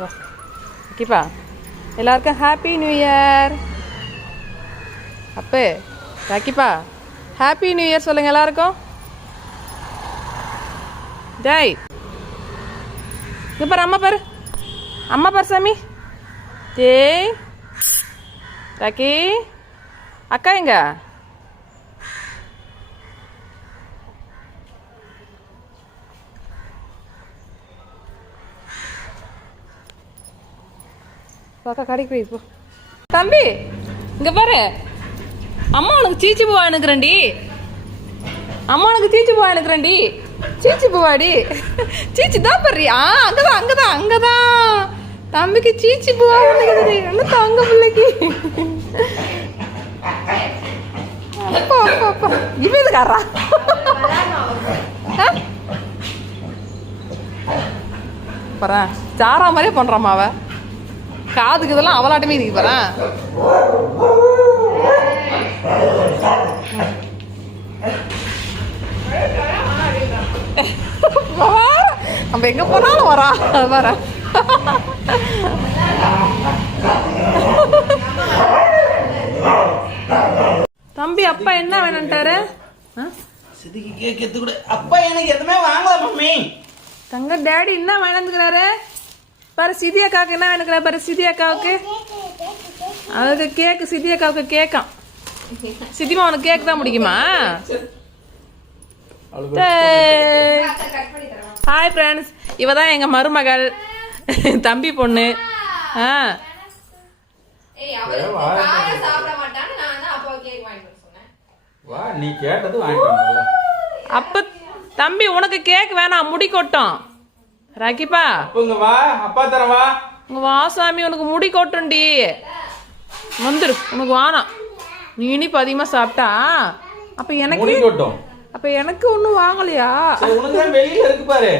ஓகேப்பா, எல்லாருக்கும் happy new year. அப்போ ராக்கிப்பா ஹாப்பி நியூ இயர் சொல்லுங்கள் எல்லாருக்கும். ஜெய். இங்கே பாரு அம்மா பாரு, அம்மா பாரு சாமி. ஜெய். ராக்கி அக்கா எங்க? அக்கா கடைக்கு போய் போ. தம்பி இங்க பாரு, அம்மா உனக்கு சீச்சி பூவா எனக்குறேன்டி. அம்மா உனக்கு சீச்சி பூவா எனக்குறேன்டி. சீச்சி பூவாடி. சீச்சி தான் பாரு. அங்கதான் அங்கதான் அங்கதான் தம்பிக்கு சீச்சி பூவா எனக்குது. என்ன தங்க பிள்ளைக்கு. அப்பா அப்பா அப்பா இவ இதுக்காரா பாரு, சாரா மாதிரியே பண்றாமா அவ. காதுக்கு இதெல்லாம் அவளாட்டமே இருக்கு பாரு. நம்ம எங்க போனாலும் வரா. அது வர தம்பி அப்பா என்ன வேணும்ட்டாரு? அப்பா எனக்கு எதுவுமே வாங்கல மம்மி. தங்க டேடி என்ன வேணுங்கிறாரு பாரு. சிதி அக்காவுக்கு என்ன வேணுங்கிறாரு பாரு. சிதி அக்காவுக்கு அதுக்கு கேக்கு. சிதி அக்காவுக்கு கேக்காம். சித்திமா உனக்கு கேக் தான் முடிக்குமா? ஹாய் ஃப்ரெண்ட்ஸ், இவ தான் எங்க மருமகள், தம்பி பொண்ணு. அப்ப தம்பி உனக்கு கேக் வேணாம், முடி கொட்டும். ராக்கிப்பா அப்பா தரவா. உங்க வாசாமி உனக்கு முடி கொட்டும்டி. வந்துரு, உனக்கு வானம். நீ இனிப்பு அதிகமா சாப்பிட்டா அப்ப எனக்கு அப்ப எனக்கு ஒண்ணும் வாங்கலையா? வெளியில இருக்கு பாரு.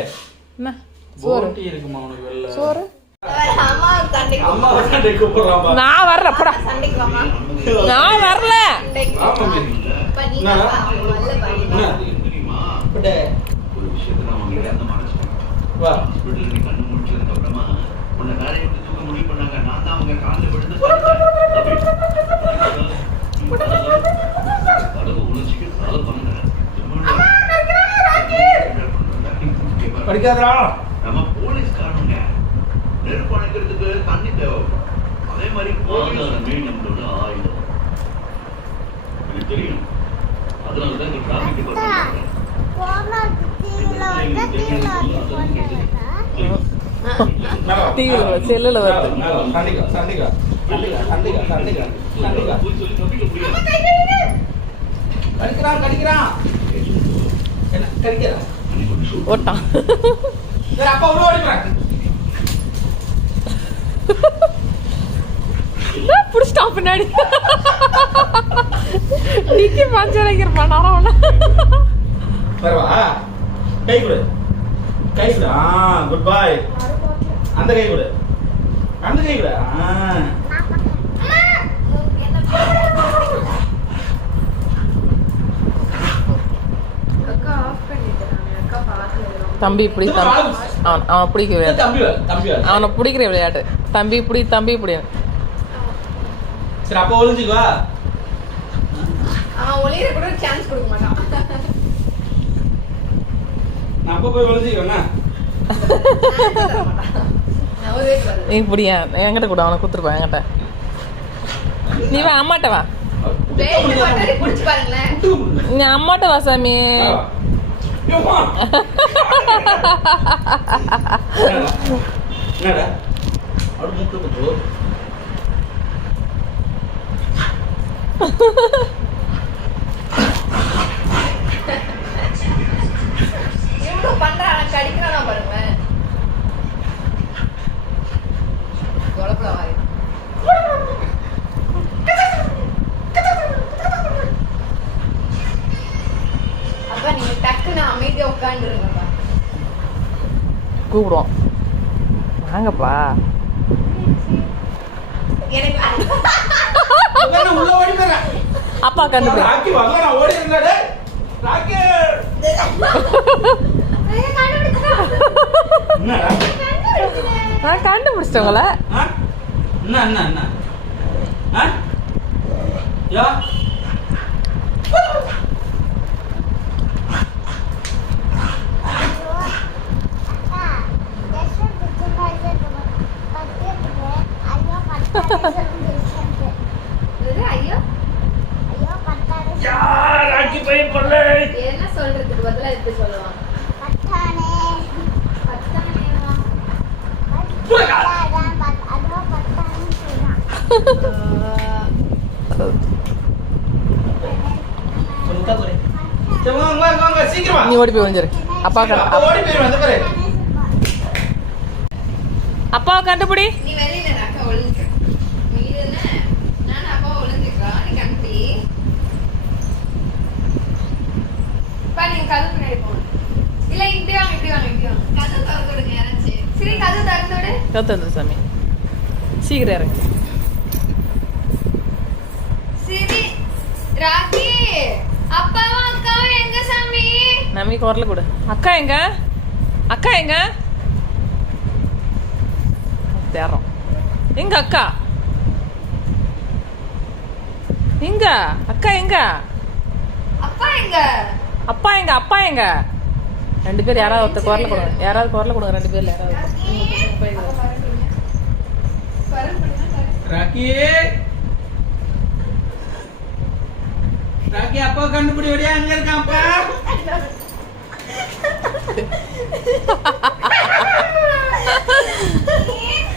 என்ன சோறு இருக்குமா உனக்கு? வெளில சோறு கூப்பிடுறான். நான் வர்றப்படா. நான் வரல. படிக்காதா? நம்ம போலீஸ் காரங்க நெருப்பு அணைக்கிறதுக்கு தண்ணி தேவைப்படும். அதே மாதிரி நம்மளோட ஆயுதம் எனக்கு தெரியும். அதனாலதான் இந்த டிராபிக் செல்லுல வருது. ஓட்டான். புடிச்சிட்டான் பின்னாடி. நிக்கி பஞ்சரைக்கிறப்பான். கை கொடு, கை கொடு. குட் பாய். அந்த கை கொடு, அந்த கை கொடு. தம்பி இப்படி அவனை பிடிக்க விளையாட்டு. அவனை பிடிக்கிற விளையாட்டு. தம்பி இப்படி, தம்பி இப்படி. சரி அப்ப ஒளிஞ்சுக்குவா. ஒளியிற கூட சான்ஸ் கொடுக்க மாட்டான். நம்ம போய் ஒளிஞ்சுக்கோண்ணா. நீ இப்படியா என்கிட்ட கூட அவனை குத்துருப்பா. என்கிட்ட நீ வா, அம்மாட்ட வா. நீ அம்மாட்ட வா சாமி. கூப்பிடுவோம், வாங்கப்பா. அப்பா கண்டுபிடி. நான் கண்டுபிடிச்சிட்டவங்கள ஆ? என்ன ஆ? யா ஐயோ ராக்கி போய் பல்ல என்ன சொல்றதுக்கு பதிலா இப்படி சொல்லுவாங்க பத்தானேவா? சொல்லுங்க போறே சரி வாங்க சீக்கிரம் வா நீ ஓடி போய் வந்துரு அப்பா ஓடி போயிரு வந்து பாரு அப்பாவை கண்டுபிடி. நீ வெளியில இரு, அக்கா ஒளிஞ்சுக்க. நீ தானே நான் அப்பா ஒளிஞ்சுக்கலாம் நீ கண்டி பா நீங்க கதவு பின்னாடி போங்க. இல்ல இப்படி வாங்க கதவு திறந்து விடுங்க யாராச்சும். சரி கதவு திறந்து விடு. கத்து சாமி சீக்கிரம் இறங்கு. சரி ராக்கி அப்பாவும் அக்காவும் எங்க சாமி? நம்பி குரல கொடு. அக்கா எங்க தேர்றோம். எங்க அக்கா எங்க அக்கா எங்க அப்பா எங்க? அப்பா எங்க ரெண்டு பேர் யாராவது ஒருத்தர் குரல கொடுங்க ரெண்டு பேர்ல யாராவது ராக்கி ராக்கி அப்பா கண்டுபிடி வடியா அங்க இருக்கான் அப்பா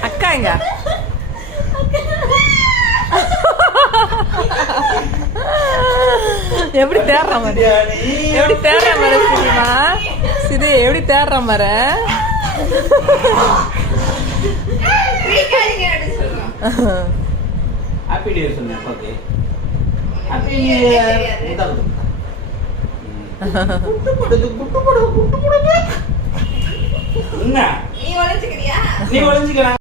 அக்கா எங்க எப்படி தேடுற மாதிரி சிரிமா சிரி எப்படி தேடுற மாதிரி ஹாப்பி நியூ இயர் சொன்னேன் ஓகே ஹாப்பி நியூ இயர் என்ன நீ ஒளிஞ்சுக்கிறியா? நீ ஒளிஞ்சுக்கலாம்